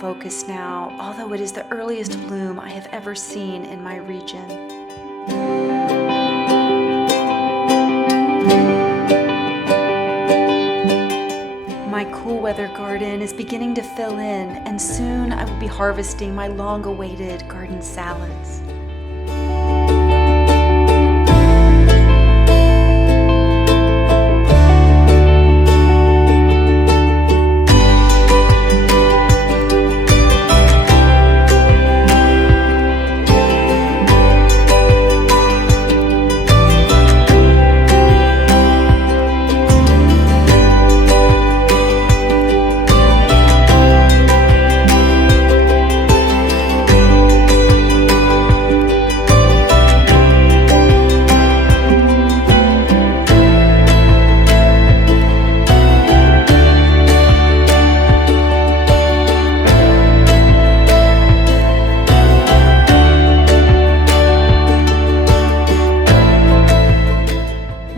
focus now, although it is the earliest bloom I have ever seen in my region. My cool weather garden is beginning to fill in, and soon I will be harvesting my long-awaited garden salads.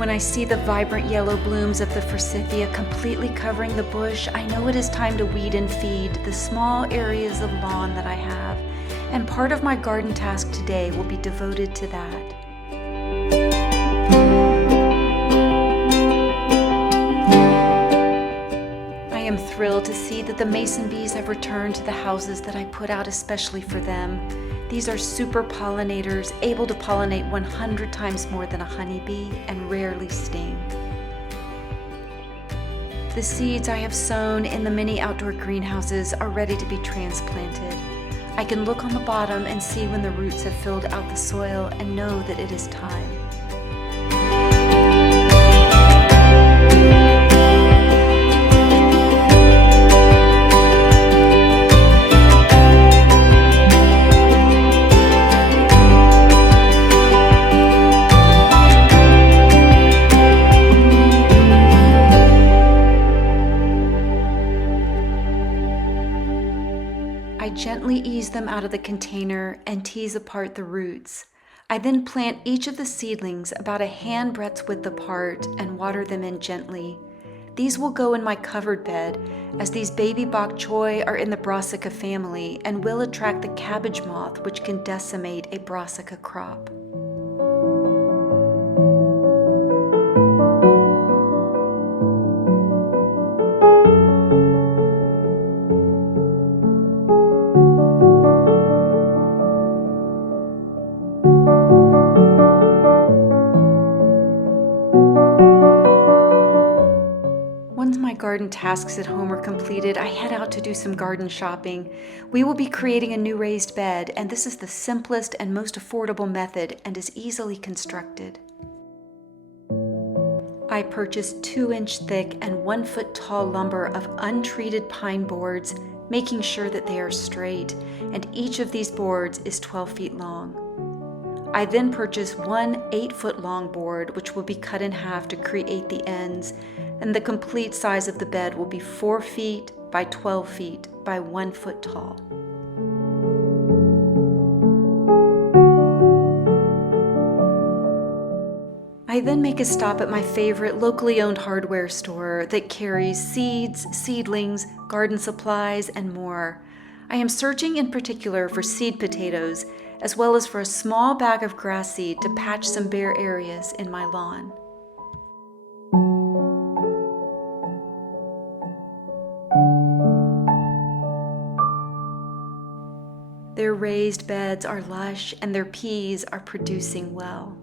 I see the vibrant yellow blooms of the forsythia completely covering the bush, I know it is time to weed and feed the small areas of lawn that I have, and part of my garden task today will be devoted to that. I am thrilled to see that the mason bees have returned to the houses that I put out especially for them. These are super pollinators, able to pollinate 100 times more than a honeybee and rarely sting. The seeds I have sown in the mini outdoor greenhouses are ready to be transplanted. I can look on the bottom and see when the roots have filled out the soil and know that it is time. I gently ease them out of the container and tease apart the roots. I then plant each of the seedlings about a handbreadth's width apart and water them in gently. These will go in my covered bed, as these baby bok choy are in the brassica family and will attract the cabbage moth, which can decimate a brassica crop. Once my garden tasks at home are completed, I head out to do some garden shopping. We will be creating a new raised bed, and this is the simplest and most affordable method and is easily constructed. I purchased 2-inch thick and 1-foot tall lumber of untreated pine boards, making sure that they are straight, and each of these boards is 12 feet long. I then purchased one 8-foot long board, which will be cut in half to create the ends, and the complete size of the bed will be 4 feet by 12 feet by 1 foot tall. I then make a stop at my favorite locally owned hardware store that carries seeds, seedlings, garden supplies, and more. I am searching in particular for seed potatoes, as well as for a small bag of grass seed to patch some bare areas in my lawn. Their raised beds are lush and their peas are producing well.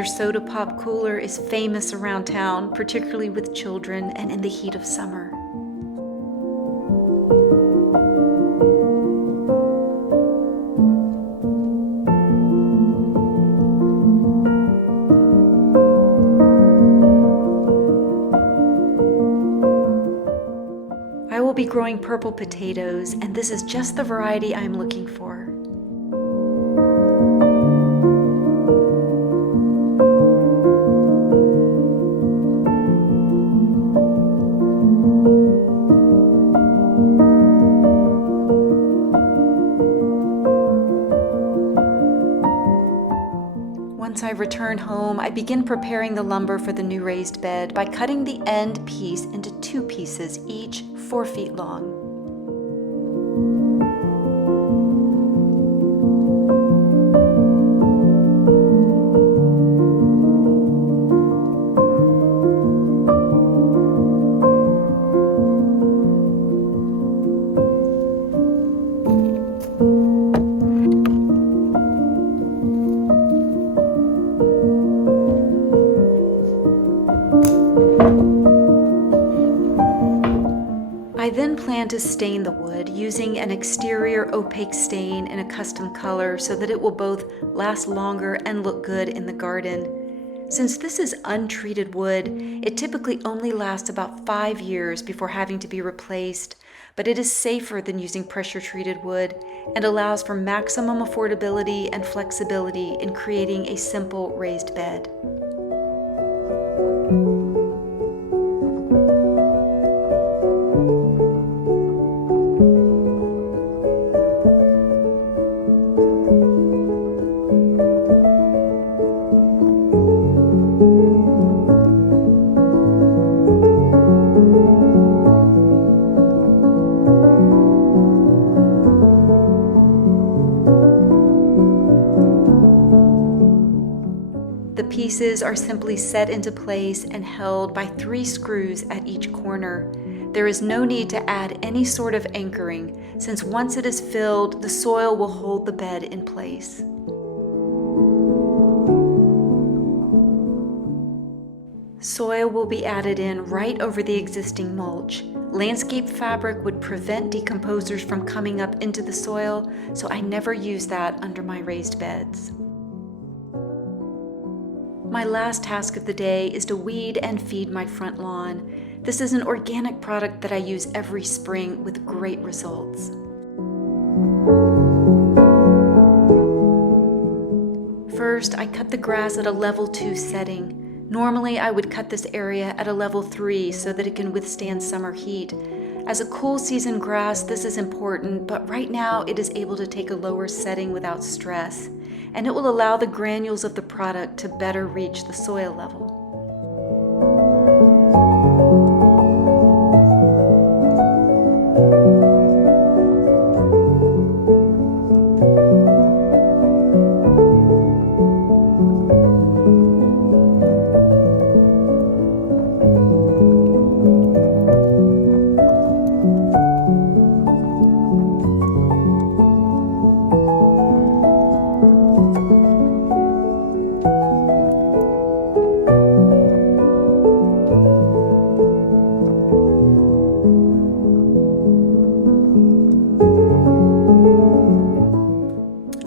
Their soda pop cooler is famous around town, particularly with children and in the heat of summer. I will be growing purple potatoes, and this is just the variety I'm looking for. Once I return home, I begin preparing the lumber for the new raised bed by cutting the end piece into 2 pieces, each 4 feet long. I then plan to stain the wood using an exterior opaque stain in a custom color so that it will both last longer and look good in the garden. Since this is untreated wood, it typically only lasts about 5 years before having to be replaced, but it is safer than using pressure-treated wood and allows for maximum affordability and flexibility in creating a simple raised bed. The pieces are simply set into place and held by 3 screws at each corner. There is no need to add any sort of anchoring, since once it is filled, the soil will hold the bed in place. Soil will be added in right over the existing mulch. Landscape fabric would prevent decomposers from coming up into the soil, so I never use that under my raised beds. My last task of the day is to weed and feed my front lawn. This is an organic product that I use every spring with great results. First, I cut the grass at a level 2 setting. Normally, I would cut this area at a level 3 so that it can withstand summer heat. As a cool season grass, this is important, but right now it is able to take a lower setting without stress, and it will allow the granules of the product to better reach the soil level.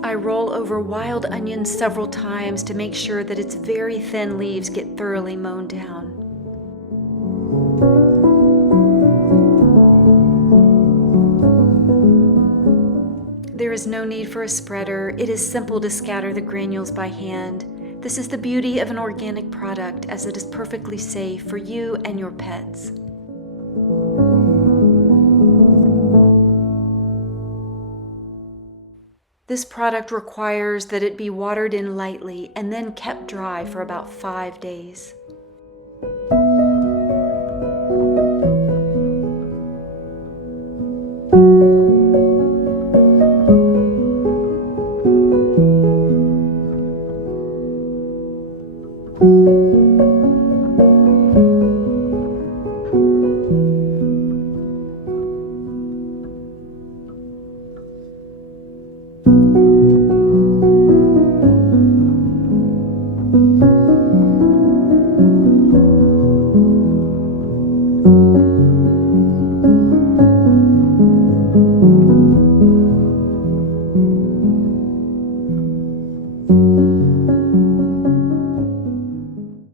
I roll over wild onions several times to make sure that its very thin leaves get thoroughly mown down. There is no need for a spreader. It is simple to scatter the granules by hand. This is the beauty of an organic product, as it is perfectly safe for you and your pets. This product requires that it be watered in lightly and then kept dry for about 5 days.